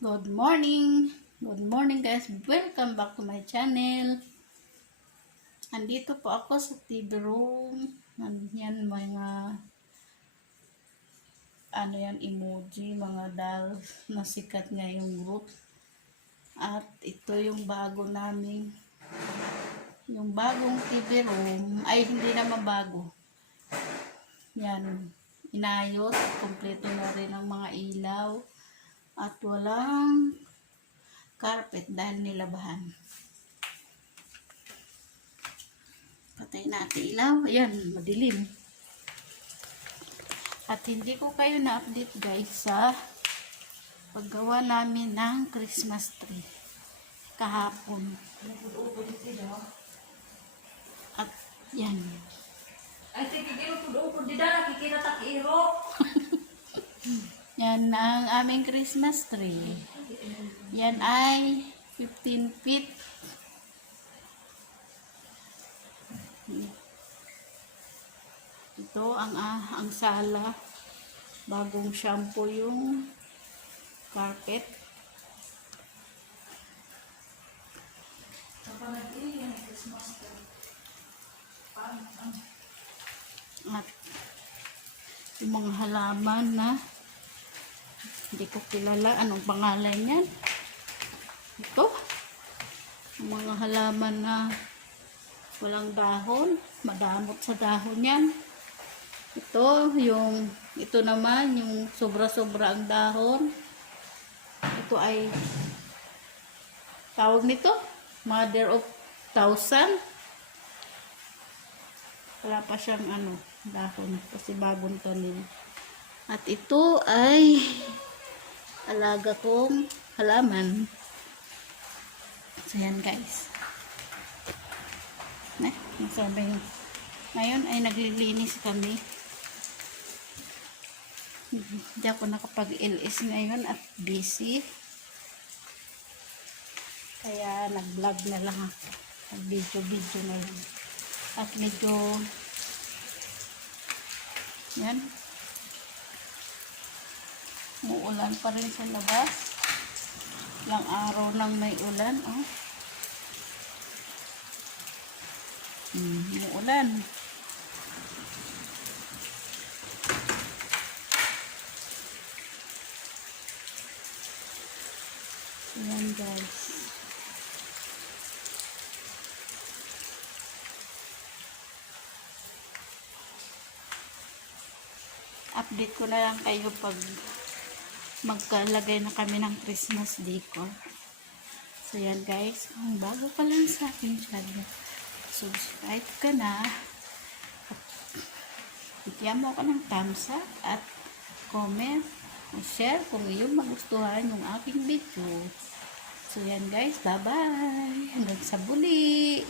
Good morning! Good morning guys! Welcome back to my channel. Andito po ako sa TV room. Yan mga emoji, mga dolls na sikat ngayong group. At ito yung bago namin. Yung bagong TV room ay hindi naman bago. Yan. Inayos. Kompleto na rin ang mga ilaw. At walang carpet dahil nilabahan. Patay natin ilaw. Ayan, madilim. At hindi ko kayo na-update guys sa paggawa namin ng Christmas tree kahapon. At yan. Ay, tigigil po di dara, kikita takiro. Yan ang aming Christmas tree. Yan ay 15 feet. Ito ang sala. Bagong shampoo yung carpet. At yung mga halaman na hindi ko kilala anong pangalan yan. Ito yung mga halaman na walang dahon, madamot sa dahon yan. Ito naman yung sobra-sobra ang dahon. Ito ay tawag nito Mother of Thousand. Wala pa siyang dahon kasi bagong tanim. At ito ay alaga kong halaman. So yan guys. Nasabi yun. Ngayon ay naglilinis kami. Hindi ako nakapag-LS ngayon at busy. Kaya nag-vlog na lang ako. Nag-video na lang. At medyo yan. Muulan pa rin sa labas. Ilang araw nang may ulan. Oh. Umuulan. Ayan guys. Update ko na lang kayo pag magkalagay na kami ng Christmas decor. So yan guys. Kung bago pa lang sa akin channel, subscribe ka na at bigyan mo ako ng thumbs up at comment at share kung iyong magustuhan yung aking video. So yan guys, bye bye hanggang sa muli.